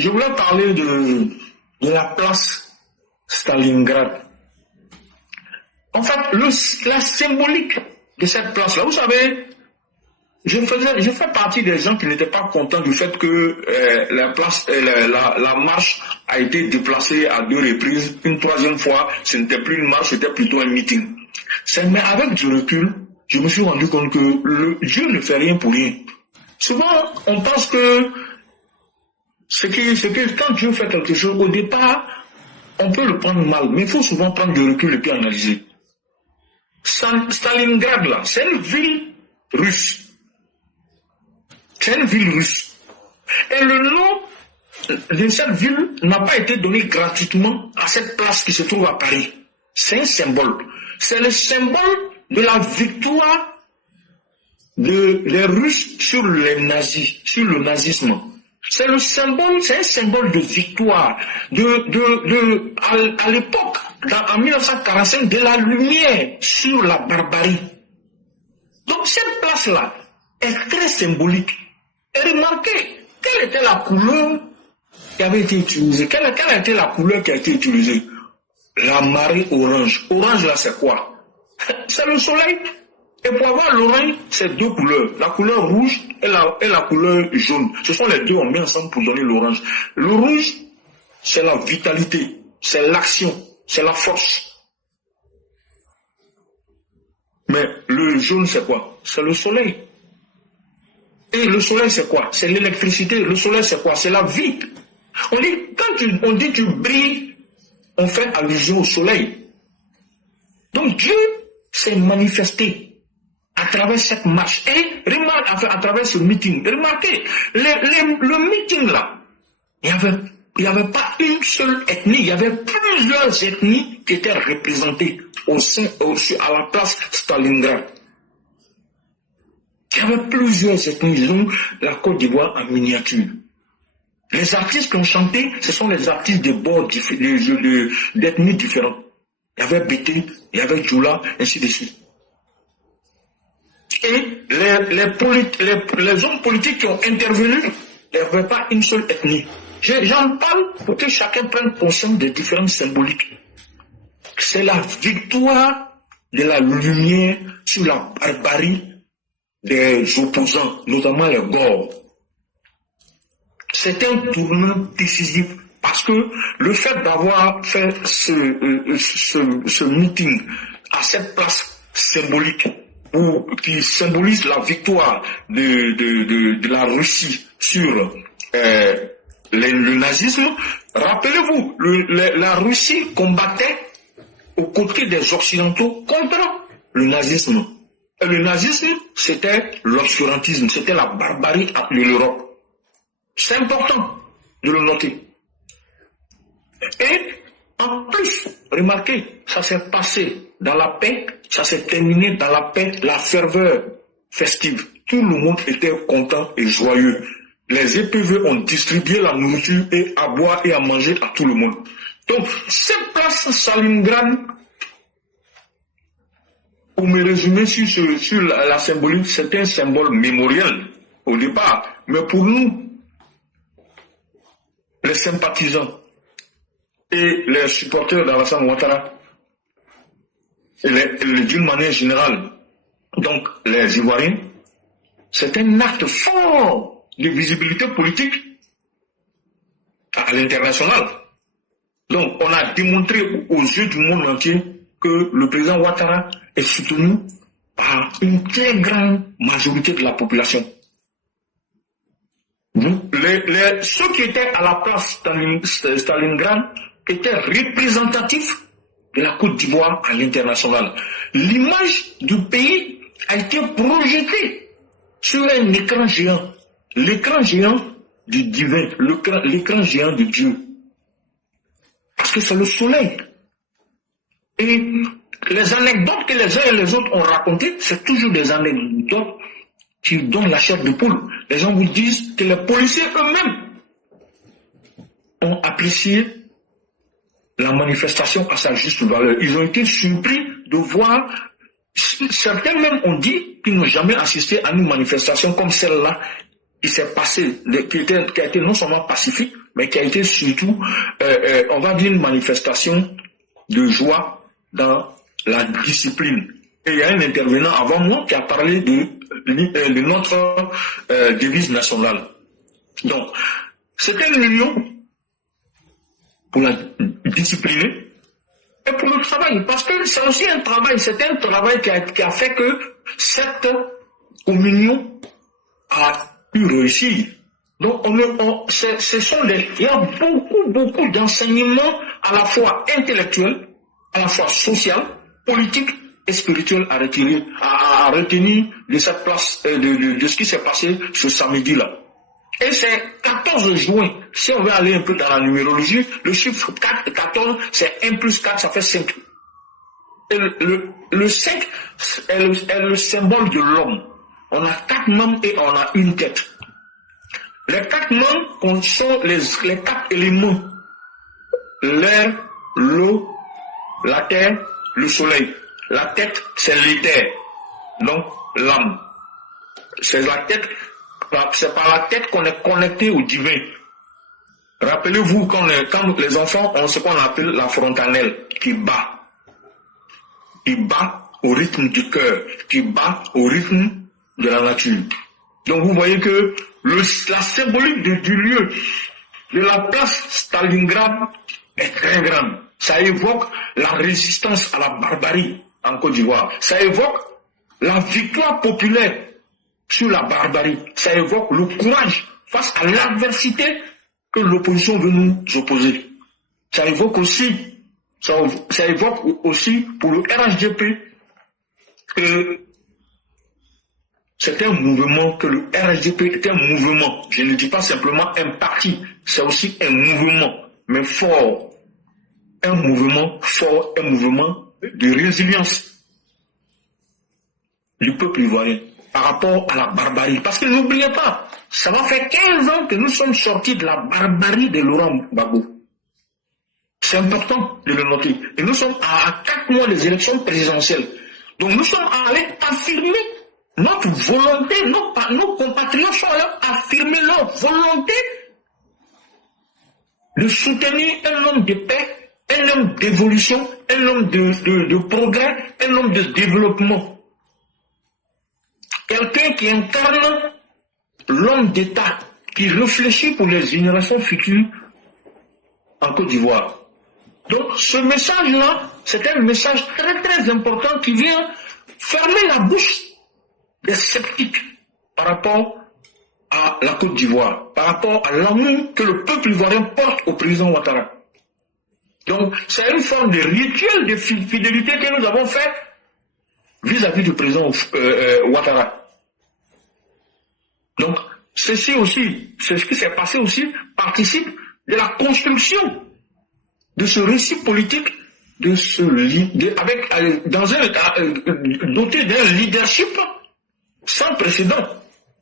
je voulais parler de la place Stalingrad. En fait, la symbolique de cette place-là, vous savez, je fais partie des gens qui n'étaient pas contents du fait que la marche a été déplacée à 2 reprises. Une 3e fois, ce n'était plus une marche, c'était plutôt un meeting. Mais avec du recul, je me suis rendu compte que Dieu ne fait rien pour rien. Souvent, on pense que quand Dieu fait quelque chose, au départ, on peut le prendre mal, mais il faut souvent prendre du recul et puis analyser. Stalingrad, là, c'est une ville russe. C'est une ville russe. Et le nom de cette ville n'a pas été donné gratuitement à cette place qui se trouve à Paris. C'est un symbole. C'est le symbole de la victoire des Russes sur les nazis, sur le nazisme. C'est un symbole de victoire, à l'époque, en 1945, de la lumière sur la barbarie. Donc cette place-là est très symbolique. Et remarquez, quelle était la couleur qui avait été utilisée? Quelle a été la couleur qui a été utilisée? La marée orange. Orange là, c'est quoi? C'est le soleil. Et pour avoir l'orange, c'est 2 couleurs. La couleur rouge et la couleur jaune. Ce sont les deux on met ensemble pour donner l'orange. Le rouge, c'est la vitalité, c'est l'action, c'est la force. Mais le jaune, c'est quoi? C'est le soleil. Et le soleil, c'est quoi? C'est l'électricité. Le soleil, c'est quoi? C'est la vie. Quand on dit tu brilles, on fait allusion au soleil. Donc Dieu s'est manifesté à travers cette marche et à travers ce meeting. Remarquez, le meeting là, il n'y avait pas une seule ethnie, il y avait plusieurs ethnies qui étaient représentées à la place Stalingrad. Il y avait plusieurs ethnies, dont la Côte d'Ivoire en miniature. Les artistes qui ont chanté, ce sont les artistes de bords d'ethnies différentes. Il y avait Bété, il y avait Djoula, ainsi de suite. Et les hommes politiques qui ont intervenu, il n'y avait pas une seule ethnie. J'en parle pour que chacun prenne conscience des différences symboliques. C'est la victoire de la lumière sur la barbarie des opposants, notamment les Gors. C'est un tournant décisif parce que le fait d'avoir fait ce meeting à cette place symbolique qui symbolise la victoire de la Russie sur le nazisme, rappelez-vous, la Russie combattait aux côtés des Occidentaux contre le nazisme. Et le nazisme, c'était l'obscurantisme, c'était la barbarie de l'Europe. C'est important de le noter. Et en plus, remarquez, ça s'est passé dans la paix, ça s'est terminé dans la paix, la ferveur festive. Tout le monde était content et joyeux. Les EPV ont distribué la nourriture et à boire et à manger à tout le monde. Donc, cette place Stalingrad, pour me résumer sur la symbolique, c'est un symbole mémoriel au départ. Mais pour nous, les sympathisants et les supporters d'Alassane Ouattara, et d'une manière générale, donc les Ivoiriens, c'est un acte fort de visibilité politique à l'international. Donc on a démontré aux yeux du monde entier que le président Ouattara est soutenu par une très grande majorité de la population. Ceux qui étaient à la place Stalingrad étaient représentatifs de la Côte d'Ivoire à l'international. L'image du pays a été projetée sur un écran géant. L'écran géant du divin, l'écran géant de Dieu. Parce que c'est le soleil. Et les anecdotes que les uns et les autres ont racontées, c'est toujours des anecdotes qui donnent la chair de poule. Les gens vous disent que les policiers eux-mêmes ont apprécié la manifestation à sa juste valeur. Ils ont été surpris de voir, certains même ont dit qu'ils n'ont jamais assisté à une manifestation comme celle-là qui s'est passé, qui a été non seulement pacifique, mais qui a été surtout, on va dire, une manifestation de joie dans la discipline. Et il y a un intervenant avant moi qui a parlé de notre devise nationale. Donc, c'était une union pour la discipliner et pour le travail. Parce que c'est aussi un travail, c'est un travail qui a fait que cette communion a pu réussir. Donc, il y a beaucoup d'enseignements à la fois intellectuels, à la fois social, politique et spirituel à retenir de cette place, de ce qui s'est passé ce samedi-là. Et c'est 14 juin. Si on veut aller un peu dans la numérologie, le chiffre 14, c'est 1 plus 4, ça fait 5. Et le 5 est le symbole de l'homme. On a 4 membres et on a une tête. Les 4 membres sont les 4 éléments. L'air, l'eau, la terre, le soleil. La tête, c'est l'éther. Donc, l'âme. C'est la tête. C'est par la tête qu'on est connecté au divin. Rappelez-vous quand les enfants ont ce qu'on appelle la fontanelle qui bat. Qui bat au rythme du cœur, qui bat au rythme de la nature. Donc vous voyez que la symbolique du lieu, de la place Stalingrad est très grande. Ça évoque la résistance à la barbarie en Côte d'Ivoire. Ça évoque la victoire populaire sur la barbarie. Ça évoque le courage face à l'adversité que l'opposition veut nous opposer. Ça évoque aussi pour le RHDP que c'est un mouvement, que le RHDP est un mouvement. Je ne dis pas simplement un parti, c'est aussi un mouvement, mais fort. Un mouvement fort, un mouvement de résilience du peuple ivoirien par rapport à la barbarie. Parce que n'oubliez pas, ça va faire 15 ans que nous sommes sortis de la barbarie de Laurent Gbagbo. C'est important de le noter. Et nous sommes à 4 mois des élections présidentielles. Donc nous sommes allés affirmer notre volonté, nos compatriotes sont là, affirmer leur volonté de soutenir un homme de paix, un homme d'évolution, un homme de progrès, un homme de développement. Quelqu'un qui incarne l'homme d'État, qui réfléchit pour les générations futures en Côte d'Ivoire. Donc ce message-là, c'est un message très très important qui vient fermer la bouche des sceptiques par rapport à la Côte d'Ivoire, par rapport à l'amour que le peuple ivoirien porte au président Ouattara. Donc c'est une forme de rituel de fidélité que nous avons fait vis-à-vis du président Ouattara. Donc, ceci aussi, c'est ce qui s'est passé aussi, participe de la construction de ce récit politique, doté d'un leadership sans précédent.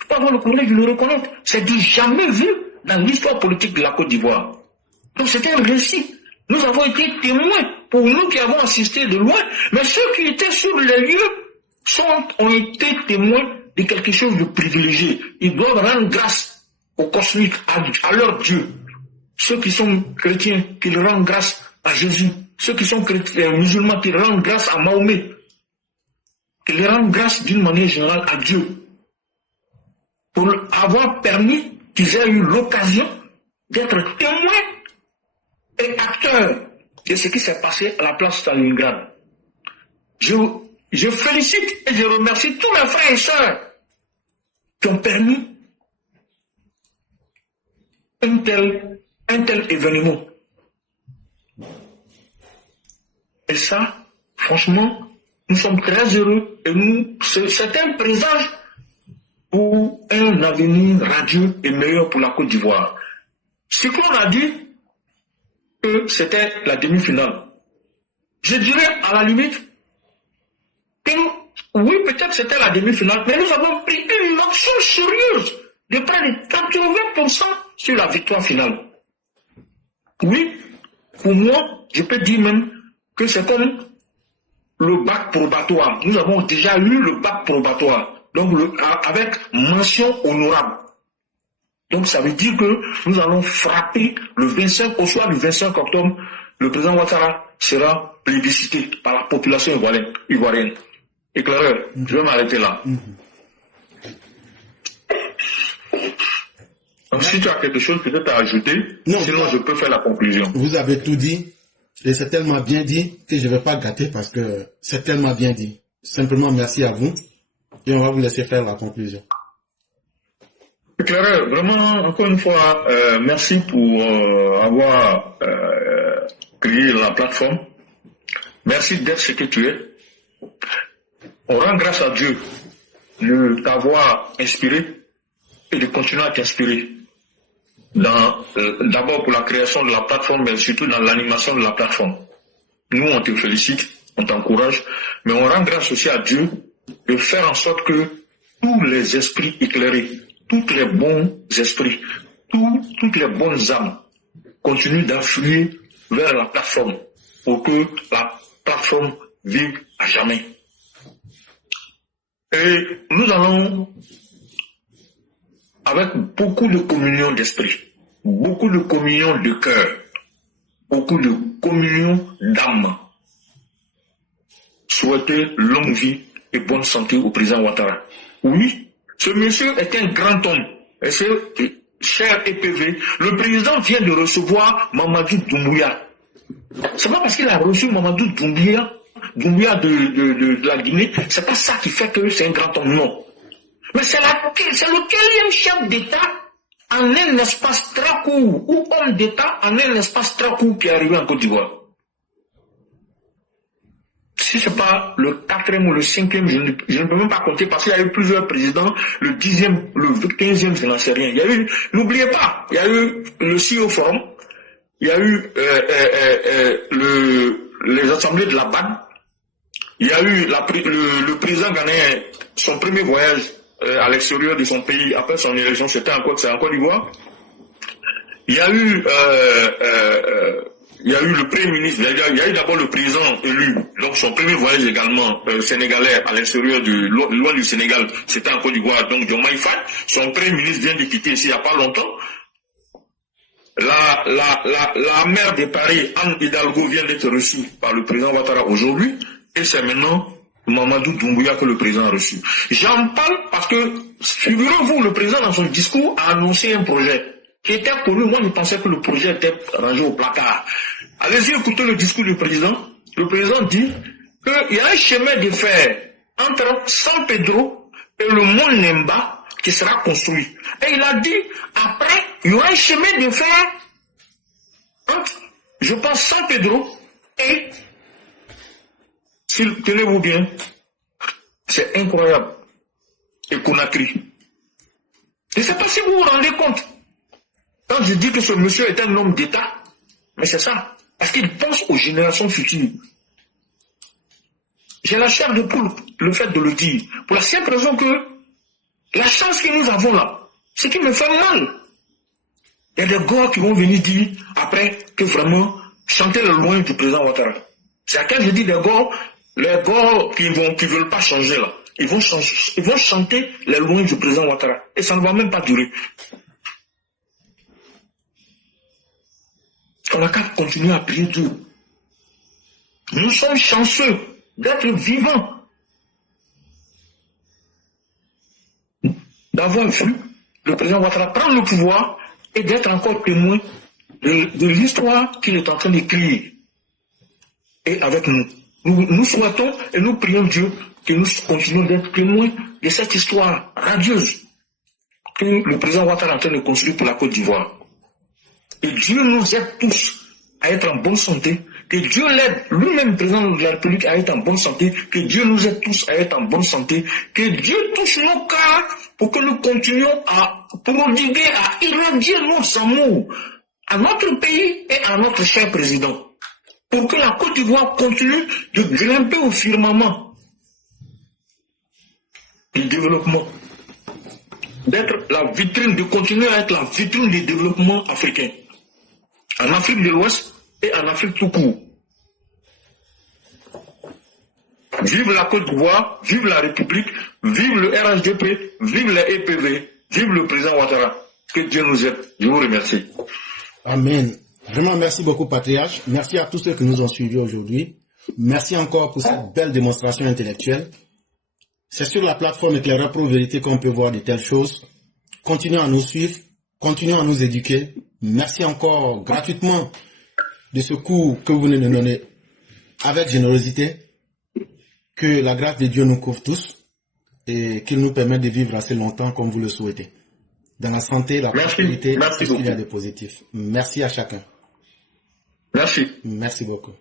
Il faut avoir le courage de le reconnaître. C'est du jamais vu dans l'histoire politique de la Côte d'Ivoire. Donc, c'était un récit. Nous avons été témoins, pour nous qui avons assisté de loin, mais ceux qui étaient sur les lieux ont été témoins de quelque chose de privilégié. Ils doivent rendre grâce au cosmique, à leur Dieu. Ceux qui sont chrétiens, qu'ils rendent grâce à Jésus. Ceux qui sont chrétiens, musulmans, qu'ils rendent grâce à Mahomet. Qu'ils rendent grâce d'une manière générale à Dieu. Pour avoir permis qu'ils aient eu l'occasion d'être témoins et acteurs de ce qui s'est passé à la place Stalingrad. Je félicite et je remercie tous mes frères et sœurs qui ont permis un tel événement. Et ça, franchement, nous sommes très heureux et c'est un présage pour un avenir radieux et meilleur pour la Côte d'Ivoire. Ce qu'on a dit que c'était la demi-finale. Je dirais à la limite que oui, peut-être c'était la demi-finale, mais nous avons pris une action sérieuse de près de 80% sur la victoire finale. Oui, pour moi, je peux dire même que c'est comme le bac probatoire. Nous avons déjà eu le bac probatoire, donc avec mention honorable. Donc ça veut dire que nous allons frapper le 25, au soir du 25 octobre, le président Ouattara sera plébiscité par la population ivoirienne. Éclaireur, je vais m'arrêter là. Donc, si tu as quelque chose peut-être à ajouter, non, sinon je peux faire la conclusion. Vous avez tout dit, et c'est tellement bien dit que je ne vais pas gâter parce que c'est tellement bien dit. Simplement merci à vous, et on va vous laisser faire la conclusion. Éclaireur, vraiment, encore une fois, merci pour avoir créé la plateforme. Merci d'être ce que tu es. On rend grâce à Dieu de t'avoir inspiré et de continuer à t'inspirer. D'abord pour la création de la plateforme, mais surtout dans l'animation de la plateforme. Nous, on te félicite, on t'encourage, mais on rend grâce aussi à Dieu de faire en sorte que tous les esprits éclairés, tous les bons esprits, toutes les bonnes âmes continuent d'affluer vers la plateforme pour que la plateforme vive à jamais. Et nous allons, avec beaucoup de communion d'esprit, beaucoup de communion de cœur, beaucoup de communion d'âme, souhaiter longue vie et bonne santé au président Ouattara. Oui, ce monsieur est un grand homme. Et ce cher EPV, le président vient de recevoir Mamadou Doumbouya. C'est pas parce qu'il a reçu Mamadou Doumbouya de la Guinée, c'est pas ça qui fait que c'est un grand homme, non. Mais c'est le quatrième chef d'État en un espace très court, ou homme d'État en un espace très court qui est arrivé en Côte d'Ivoire. Si ce n'est pas le 4e ou le 5e, je ne peux même pas compter parce qu'il y a eu plusieurs présidents, le 10e, le 15e, je n'en sais rien. Il y a eu, n'oubliez pas, il y a eu le CEO Forum, il y a eu les assemblées de la BAD, il y a eu le président ghanéen, son premier voyage à l'extérieur de son pays après son élection, c'est en Côte d'Ivoire. Il y a eu le Premier ministre, il y a eu d'abord le président élu, donc son premier voyage également sénégalais à l'extérieur loin du Sénégal, c'était en Côte d'Ivoire, donc Diomaye Faye. Son Premier ministre vient de quitter ici il n'y a pas longtemps. La maire de Paris, Anne Hidalgo, vient d'être reçue par le président Ouattara aujourd'hui, et c'est maintenant Mamadou Doumbouya que le président a reçu. J'en parle parce que, figurez-vous, le président dans son discours a annoncé un projet qui était connu. Moi, je pensais que le projet était rangé au placard. Allez-y, écoutez le discours du président. Le président dit qu'il y a un chemin de fer entre San Pedro et le mont Nemba qui sera construit. Et il a dit, après, il y aura un chemin de fer entre, je pense, San Pedro et, tenez-vous bien, c'est incroyable, et Conakry. Je ne sais pas si vous vous rendez compte. Quand je dis que ce monsieur est un homme d'État, mais c'est ça. Parce qu'il pense aux générations futures. J'ai la chair de poule, le fait de le dire. Pour la simple raison que la chance que nous avons là, c'est qui me fait mal. Il y a des gars qui vont venir dire, après, que vraiment, chanter le loin du président Ouattara. C'est à quel je dis des gars, les gars qui veulent pas changer là. Ils vont chanter les loin du président Ouattara. Et ça ne va même pas durer. On n'a qu'à continuer à prier Dieu. Nous sommes chanceux d'être vivants, d'avoir vu le président Ouattara prendre le pouvoir et d'être encore témoin de l'histoire qu'il est en train d'écrire. Et avec nous, nous souhaitons et nous prions Dieu que nous continuons d'être témoins de cette histoire radieuse que le président Ouattara est en train de construire pour la Côte d'Ivoire. Et Dieu nous aide tous à être en bonne santé, que Dieu l'aide lui-même, le président de la République, à être en bonne santé, que Dieu nous aide tous à être en bonne santé, que Dieu touche nos cœurs pour que nous continuions à prodiguer, à irradier notre amour à notre pays et à notre cher président, pour que la Côte d'Ivoire continue de grimper au firmament du développement, d'être la vitrine, de continuer à être la vitrine du développement africain. En Afrique de l'Ouest et en Afrique tout court. Vive la Côte d'Ivoire, vive la République, vive le RHDP, vive les EPV, vive le président Ouattara. Que Dieu nous aide. Je vous remercie. Amen. Vraiment, merci beaucoup, Patriarche. Merci à tous ceux qui nous ont suivis aujourd'hui. Merci encore pour cette belle démonstration intellectuelle. C'est sur la plateforme Éclaireur Pro Vérité qu'on peut voir de telles choses. Continuez à nous suivre, continuez à nous éduquer. Merci encore gratuitement de ce cours que vous venez de donner avec générosité. Que la grâce de Dieu nous couvre tous et qu'il nous permette de vivre assez longtemps comme vous le souhaitez. Dans la santé, la prospérité, tout ce qu'il y a de positif. Merci à chacun. Merci. Merci beaucoup.